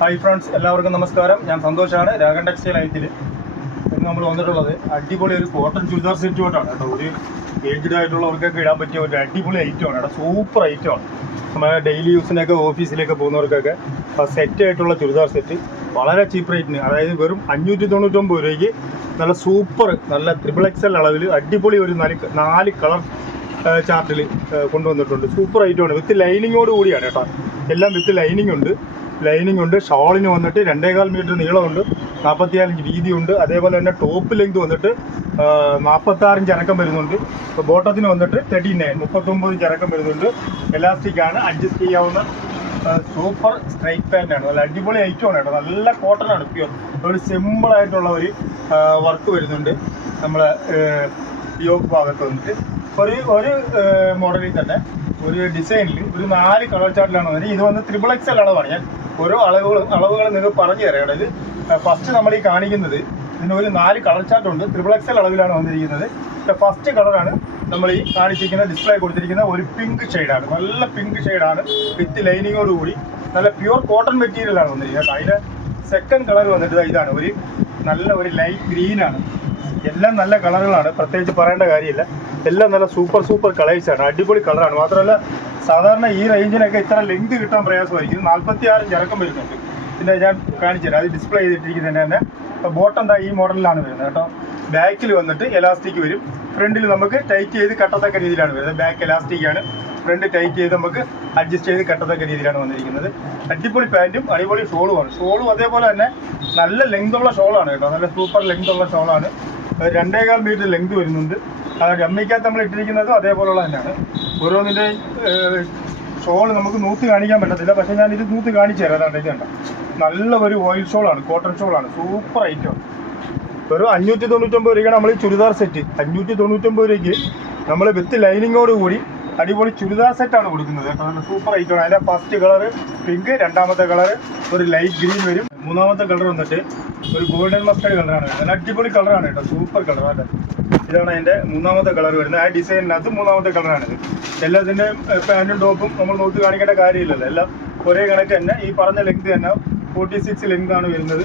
Hi friends, എല്ലാവർക്കും നമസ്കാരം. ഞാൻ സന്തോഷാണ്, രാഗൻ ടെക്സ്റ്റൈൽ ഐറ്റിൽ. ഇന്ന് നമ്മൾ വന്നിട്ടുള്ളത് അടിപൊളി ഒരു കോട്ടൺ ചുരിദാർ സെറ്റ് കൊണ്ടാണ് കേട്ടോ. ഒരു ഏജ്ഡ് ആയിട്ടുള്ളവർക്കൊക്കെ ഇടാൻ പറ്റിയ ഒരു അടിപൊളി ഐറ്റമാണ് കേട്ടോ. സൂപ്പർ ഐറ്റമാണ്. നമ്മുടെ ഡെയിലി യൂസിനൊക്കെ ഓഫീസിലേക്ക് പോകുന്നവർക്കൊക്കെ സെറ്റ് ആയിട്ടുള്ള ചുരിദാർ സെറ്റ് വളരെ ചീപ്പ് റേറ്റിന്, അതായത് വെറും 599 രൂപയ്ക്ക് നല്ല സൂപ്പർ, നല്ല XXL അളവിൽ അടിപൊളി ഒരു 4 കളർ ചാർട്ടിൽ കൊണ്ടുവന്നിട്ടുണ്ട്. സൂപ്പർ ഐറ്റമാണ്. വിത്ത് ലൈനിങ്ങോട് കൂടിയാണ് കേട്ടോ. എല്ലാം വിത്ത് ലൈനിങ് ഉണ്ട്. ഷോളിന് വന്നിട്ട് 2.25 മീറ്റർ നീളമുണ്ട്, 44 ഇഞ്ച് വീതിയുണ്ട്. അതേപോലെ തന്നെ ടോപ്പ് ലെങ്ത് വന്നിട്ട് 46 ഇഞ്ച് ഇറക്കം വരുന്നുണ്ട്. ബോട്ടത്തിന് വന്നിട്ട് 39 ഇഞ്ച് ഇറക്കം വരുന്നുണ്ട്. എലാസ്റ്റിക് ആണ്, അഡ്ജസ്റ്റ് ചെയ്യാവുന്ന സൂപ്പർ സ്ട്രൈറ്റ് പാൻ്റ് ആണ്. നല്ല അടിപൊളി ഐറ്റമാണ് കേട്ടോ. നല്ല കോട്ടൺ ആണ്, പ്യൂർ. ഒരു സിമ്പിളായിട്ടുള്ള ഒരു വർക്ക് വരുന്നുണ്ട് നമ്മളെ യോക്ക് ഭാഗത്ത് വന്നിട്ട്. ഒരു മോഡലിൽ തന്നെ ഒരു ഡിസൈനിൽ ഒരു 4 കളർ ചാർട്ടിലാണ് വന്നിട്ട്. ഇത് വന്ന് XXL അളവാണ്. ഞാൻ ഓരോ അളവുകൾ നിങ്ങൾക്ക് പറഞ്ഞു തരാം. അതായത് ഫസ്റ്റ് നമ്മൾ ഈ കാണിക്കുന്നത്, ഇതിന് ഒരു 4 കളർ ചാർട്ടുണ്ട്. XXL അളവിലാണ് വന്നിരിക്കുന്നത്. ഫസ്റ്റ് കളറാണ് നമ്മൾ ഈ കാണിച്ചിരിക്കുന്ന ഡിസ്പ്ലേ കൊടുത്തിരിക്കുന്ന ഒരു പിങ്ക് ഷെയ്ഡാണ്. നല്ല പിങ്ക് ഷെയ്ഡാണ് വിത്ത് ലൈനിങ്ങോട് കൂടി. നല്ല പ്യുവർ കോട്ടൺ മെറ്റീരിയലാണ് വന്നിരിക്കുന്നത്. അതിൻ്റെ സെക്കൻഡ് കളർ വന്നിട്ട് ഇതാണ്, ഒരു ലൈറ്റ് ഗ്രീനാണ്. എല്ലാം നല്ല കളറുകളാണ്, പ്രത്യേകിച്ച് പറയേണ്ട കാര്യമില്ല. എല്ലാം നല്ല സൂപ്പർ കളേഴ്സാണ്. അടിപൊളി കളറാണ്. മാത്രമല്ല സാധാരണ ഈ റേഞ്ചിനൊക്കെ ഇത്ര ലെങ്ത് കിട്ടാൻ പ്രയാസമായിരിക്കും. 46 ഇഞ്ച് ഇറക്കം വരുന്നുണ്ട്. പിന്നെ ഞാൻ കാണിച്ചു തരാം. അത് ഡിസ്പ്ലേ ചെയ്തിട്ടിരിക്കുന്നത് തന്നെ ബോട്ടം ഈ മോഡലിലാണ് വരുന്നത് കേട്ടോ. ബാക്കിൽ വന്നിട്ട് എലാസ്റ്റിക് വരും. ഫ്രണ്ടിൽ നമുക്ക് ടൈറ്റ് ചെയ്ത് കട്ടത്തക്ക രീതിയിലാണ് വരുന്നത്. ബാക്ക് എലാസ്റ്റിക് ആണ്, ഫ്രണ്ട് ടൈറ്റ് ചെയ്ത് നമുക്ക് അഡ്ജസ്റ്റ് ചെയ്ത് കട്ടത്തക്ക രീതിയിലാണ് വന്നിരിക്കുന്നത്. അടിപൊളി പാൻറ്റും അടിപൊളി ഷോളുമാണ്. ഷോളും അതേപോലെ തന്നെ നല്ല ലെങ്തുള്ള ഷോളാണ് കേട്ടോ. നല്ല സൂപ്പർ ലെങ്തുള്ള ഷോളാണ്. 2.25 മീറ്റർ ലെങ്ത് വരുന്നുണ്ട്. അത് ഡമ്മിക്കകത്ത് നമ്മൾ ഇട്ടിരിക്കുന്നതും അതേപോലുള്ള തന്നെയാണ്. ഓരോന്നിൻ്റെ ഷോൾ നമുക്ക് നൂത്ത് കാണിക്കാൻ പറ്റത്തില്ല, പക്ഷേ ഞാനിത് നൂത്ത് കാണിച്ചു തരാം. അതാണ് ഇത് കണ്ട, നല്ല ഒരു ഓയിൽ ഷോളാണ്, കോട്ടൺ ഷോളാണ്. സൂപ്പർ ഐറ്റമാണ്. വെറും 599 രൂപയ്ക്കാണ് നമ്മൾ ഈ ചുരിദാർ സെറ്റ്. 599 രൂപയ്ക്ക് നമ്മൾ വിത്ത് ലൈനിങ്ങോട് കൂടി അടിപൊളി ചുരിദാർ സെറ്റാണ് കൊടുക്കുന്നത് കേട്ടോ. നല്ല സൂപ്പർ ഐറ്റമാണ്. അതിൻ്റെ ഫസ്റ്റ് കളർ പിങ്ക്, രണ്ടാമത്തെ കളർ ഒരു ലൈറ്റ് ഗ്രീൻ വരും, മൂന്നാമത്തെ കളർ വന്നിട്ട് ഒരു ഗോൾഡൻ മസ്റ്റേർഡ് കളറാണ്. നല്ല അടിപൊളി കളറാണ് കേട്ടോ. സൂപ്പർ കളറാണ്. ഇതാണ് അതിൻ്റെ മൂന്നാമത്തെ കളർ വരുന്നത്. ആ ഡിസൈനിനകത്ത് മൂന്നാമത്തെ കളറാണിത്. എല്ലാത്തിൻ്റെയും പാൻറ്റും ടോപ്പും നമ്മൾ നോക്കി കാണിക്കേണ്ട കാര്യമില്ലല്ലോ. എല്ലാം ഒരേ കണക്ക് തന്നെ. ഈ പറഞ്ഞ ലെങ്ത് തന്നെ 46 ലെങ്ത് ആണ് വരുന്നത്.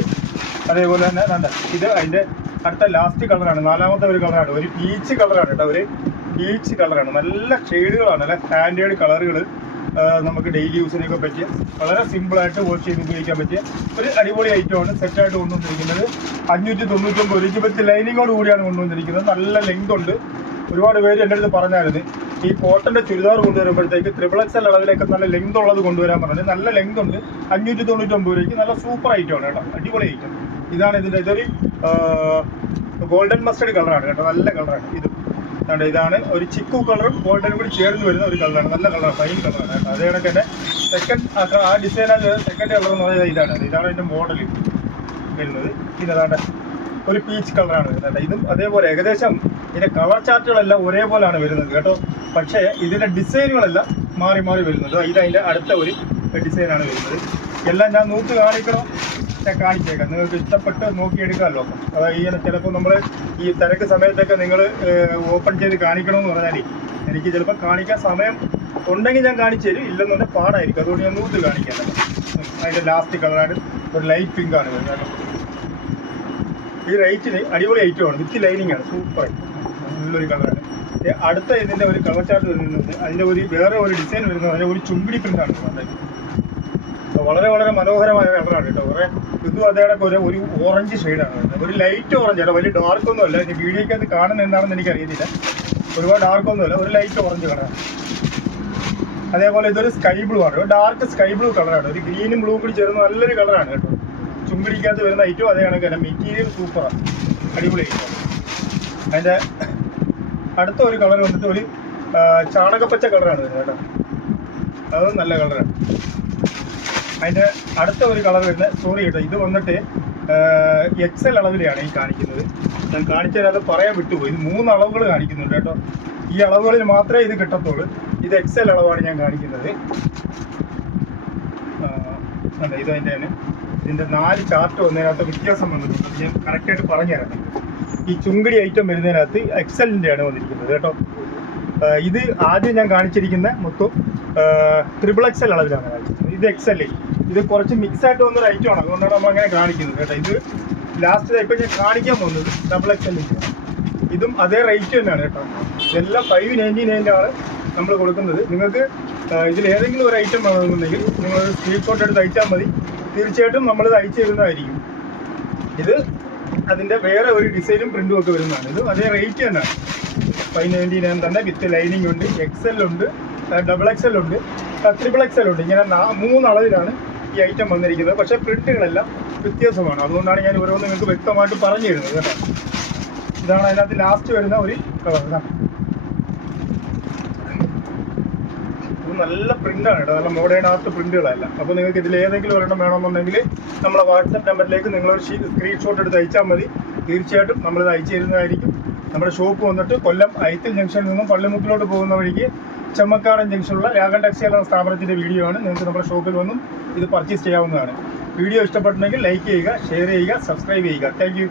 അതേപോലെ തന്നെ കണ്ട, ഇത് അതിൻ്റെ അടുത്ത ലാസ്റ്റ് കളറാണ്. നാലാമത്തെ ഒരു കളറാണ്, ഒരു പീച്ച് കളറാണ് കേട്ടോ. ഒരു പീച്ച് കളറാണ്. നല്ല ഷെയ്ഡുകളാണ്, നല്ല സ്റ്റാൻഡേർഡ് കളറുകൾ. നമുക്ക് ഡെയിലി യൂസിനൊക്കെ പറ്റിയ, വളരെ സിമ്പിളായിട്ട് വാഷ് ചെയ്ത് ഉപയോഗിക്കാൻ പറ്റിയ ഒരു അടിപൊളി ഐറ്റമാണ് സെറ്റായിട്ട് കൊണ്ടുവന്നിരിക്കുന്നത്. 599 രൂപ വിത്ത് ലൈനിങ്ങോട് കൂടിയാണ് കൊണ്ടുവന്നിരിക്കുന്നത്. നല്ല ലെങ്ത് ഉണ്ട്. ഒരുപാട് പേര് എൻ്റെ അടുത്ത് പറഞ്ഞായിരുന്നു ഈ കോട്ടൻ്റെ ചുരിദാർ കൊണ്ടുവരുമ്പോഴത്തേക്ക് XXL അളവിലേക്ക് നല്ല ലെങ്ത് ഉള്ളത് കൊണ്ടുവരാൻ പറഞ്ഞത്. നല്ല ലെങ്ത് ഉണ്ട്. 599 രൂപയ്ക്ക് നല്ല സൂപ്പർ ഐറ്റമാണ് കേട്ടോ. അടിപൊളി ഐറ്റം. ഇതാണ് ഇതിൻ്റെ, ഇതൊരു ഗോൾഡൻ മസ്റ്റേർഡ് കളറാണ് കേട്ടോ. നല്ല കളറാണ് ഇത്. ഇതാണ് ഒരു ചിക്കു കളറും ഗോൾഡനും കൂടി ചേർന്ന് വരുന്ന ഒരു കളറാണ്. നല്ല കളറാണ്, ഫൈൻ കളറാണ് കേട്ടോ. അതേ കണക്ക് തന്നെ സെക്കൻഡ് ആ ഡിസൈനാണ്. സെക്കൻഡ് കളർ എന്ന് പറയുന്നത് ഇതാണ് അതിൻ്റെ മോഡൽ വരുന്നത്. ഇതാണ് ഒരു പീച്ച് കളറാണ് വരുന്നത്. ഇതും അതേപോലെ ഏകദേശം ഇതിൻ്റെ കളർ ചാർട്ടുകളെല്ലാം ഒരേപോലെയാണ് വരുന്നത് കേട്ടോ. പക്ഷേ ഇതിൻ്റെ ഡിസൈനുകളെല്ലാം മാറി വരുന്നത്. ഇതതിൻ്റെ അടുത്ത ഒരു ഡിസൈനാണ് വരുന്നത്. എല്ലാം ഞാൻ നൂത്ത് കാണിക്കണം, ഞാൻ കാണിച്ചേക്കാം. നിങ്ങൾക്ക് ഇഷ്ടപ്പെട്ട് നോക്കിയെടുക്കാമല്ലോ. അതായത് ചിലപ്പോൾ നമ്മൾ ഈ തിരക്ക് സമയത്തൊക്കെ നിങ്ങൾ ഓപ്പൺ ചെയ്ത് കാണിക്കണമെന്ന് പറഞ്ഞാൽ എനിക്ക് ചിലപ്പോൾ കാണിക്കാൻ സമയം ഉണ്ടെങ്കിൽ ഞാൻ കാണിച്ചു തരും, ഇല്ലെന്നുണ്ടെങ്കിൽ പാടായിരിക്കും. അതുകൊണ്ട് ഞാൻ നൂത്ത് കാണിക്കാം. അതിൻ്റെ ലാസ്റ്റ് കളറാണ് ഒരു ലൈറ്റ് പിങ്ക് ആണ് വരുന്നത്. ഈ റേറ്റിന് അടിപൊളി ഐറ്റമാണ്. വിത്ത് ലൈനിങ് ആണ്. സൂപ്പർ നല്ലൊരു കളറാണ്. അടുത്ത ഇതിൻ്റെ ഒരു കളർ ചാർട്ട് വരുന്നത്, അതിൻ്റെ വേറെ ഒരു ഡിസൈൻ വരുന്നത്, അതിൻ്റെ ഒരു ചുങ്കിടി പ്രിൻ്റാണ് വരുന്നത്. വളരെ മനോഹരമായ കളറാണ് കേട്ടോ. കുറേ ഇതും അതേടൊക്കെ ഒരു ഓറഞ്ച് ഷെയ്ഡാണ് വരുന്നത്. ഒരു ലൈറ്റ് ഓറഞ്ച് അല്ല, വലിയ ഡാർക്കൊന്നും അല്ല. ഈ വീഡിയോക്കകത്ത് കാണുന്നത് എന്താണെന്ന് എനിക്കറിയത്തില്ല. ഒരുപാട് ഡാർക്കൊന്നുമല്ല, ഒരു ലൈറ്റ് ഓറഞ്ച് കളറാണ്. അതേപോലെ ഇതൊരു സ്കൈ ബ്ലൂ ആണ്, ഒരു ഡാർക്ക് സ്കൈ ബ്ലൂ കളറാണ്. ഒരു ഗ്രീനും ബ്ലൂ കൂടി ചേർന്ന് നല്ലൊരു കളറാണ് കേട്ടോ. ചുങ്കിടിക്കകത്ത് വരുന്ന ഐറ്റവും അതേ കണക്ക് തന്നെ. മെറ്റീരിയൽ സൂപ്പറാണ്, അടിപൊളി ഐറ്റം. അതിൻ്റെ അടുത്ത ഒരു കളർ വന്നിട്ട് ഒരു ചാണകപ്പച്ച കളറാണ് വരുന്നത് കേട്ടോ. അതും നല്ല കളറാണ്. അതിൻ്റെ അടുത്ത ഒരു കളർ വരുന്നത്, സോറി കേട്ടോ, ഇത് വന്നിട്ട് XL അളവിലാണ് ഈ കാണിക്കുന്നത്. ഞാൻ കാണിച്ചു തരാതെ പറയാൻ വിട്ടുപോയി. ഇത് 3 അളവുകൾ കാണിക്കുന്നുണ്ട് കേട്ടോ. ഈ അളവുകളിൽ മാത്രമേ ഇത് കിട്ടത്തുള്ളൂ. ഇത് XL അളവാണ് ഞാൻ കാണിക്കുന്നത്. അല്ല, ഇത് അതിൻ്റെ തന്നെ ഇതിൻ്റെ 4 ചാർട്ട് വന്നതിനകത്ത് വ്യത്യാസം വന്നിട്ടുണ്ട്. ഞാൻ കറക്റ്റായിട്ട് പറഞ്ഞു തരാം. ഈ ചുങ്കിടി ഐറ്റം വരുന്നതിനകത്ത് XL-ൻ്റെയാണ് വന്നിരിക്കുന്നത് കേട്ടോ. ഇത് ആദ്യം ഞാൻ കാണിച്ചിരിക്കുന്ന മൊത്തം XXL അളവിലാണ് കാണിച്ചിരിക്കുന്നത്. ഇത് XL. ഇത് കുറച്ച് മിക്സ് ആയിട്ട് വന്നൊരു ഐറ്റമാണ്, അതുകൊണ്ടാണ് നമ്മൾ അങ്ങനെ കാണിക്കുന്നത് കേട്ടോ. ഇത് ലാസ്റ്റ് ഇപ്പം ഞാൻ കാണിക്കാൻ പോകുന്നത് XXL. ഇതും അതേ റേറ്റ് തന്നെയാണ് കേട്ടോ. ഇതെല്ലാം 599 നമ്മൾ കൊടുക്കുന്നത്. നിങ്ങൾക്ക് ഇതിൽ ഏതെങ്കിലും ഒരു ഐറ്റം വേണമെന്നുണ്ടെങ്കിൽ നിങ്ങൾ സ്ക്രീൻഷോട്ട് എടുത്ത് അയച്ചാൽ മതി. തീർച്ചയായിട്ടും നമ്മളിത് അയച്ചു തരുന്നതായിരിക്കും. ഇത് അതിൻ്റെ വേറെ ഒരു ഡിസൈനും പ്രിൻറ്റും ഒക്കെ വരുന്നതാണ്. ഇത് അതേ റേറ്റ് തന്നെയാണ്, 599 തന്നെ. വിത്ത് ലൈനിങ് ഉണ്ട്, XL ഉണ്ട്, XXL ഉണ്ട്, XXL ഉണ്ട്. ഇങ്ങനെ 3 അളവിലാണ് ഈ ഐറ്റം വന്നിരിക്കുന്നത്. പക്ഷേ പ്രിൻറ്റുകളെല്ലാം വ്യത്യാസമാണ്, അതുകൊണ്ടാണ് ഞാൻ ഓരോന്ന് നിങ്ങൾക്ക് വ്യക്തമായിട്ട് പറഞ്ഞു തരുന്നത് കേട്ടോ. ഇതാണ് അതിനകത്ത് ലാസ്റ്റ് വരുന്ന ഒരു കളർ. ഇത് നല്ല പ്രിൻ്റാണ് കേട്ടോ, നല്ല മോഡേൺ ആർട്ട് പ്രിൻറ്റുകളല്ല. അപ്പോൾ നിങ്ങൾക്ക് ഇതിൽ ഏതെങ്കിലും ഒരെണ്ണം വേണമെന്നുണ്ടെങ്കിൽ നമ്മളെ വാട്സപ്പ് നമ്പറിലേക്ക് നിങ്ങളൊരു സ്ക്രീൻഷോട്ട് എടുത്ത് അയച്ചാൽ മതി. തീർച്ചയായിട്ടും നമ്മളിത് അയച്ചു തരുന്നതായിരിക്കും. നമ്മുടെ ഷോപ്പ് വന്നിട്ട് കൊല്ലം ഐത്തിൽ ജംഗ്ഷനിൽ നിന്നും പള്ളിമുക്കിലോട്ട് പോകുന്ന വഴിക്ക് ചെമ്മക്കാടൻ ജംഗ്ഷനിലുള്ള രാഗൻ ടെക്സ്റ്റൈൽ എന്ന സ്ഥാപനത്തിൻ്റെ വീഡിയോ ആണ്. നിങ്ങൾക്ക് നമ്മുടെ ഷോപ്പിൽ വന്നും ഇത് പർച്ചേസ് ചെയ്യാവുന്നതാണ്. വീഡിയോ ഇഷ്ടപ്പെട്ടിട്ടുണ്ടെങ്കിൽ ലൈക്ക് ചെയ്യുക, ഷെയർ ചെയ്യുക, സബ്സ്ക്രൈബ് ചെയ്യുക. Thank you.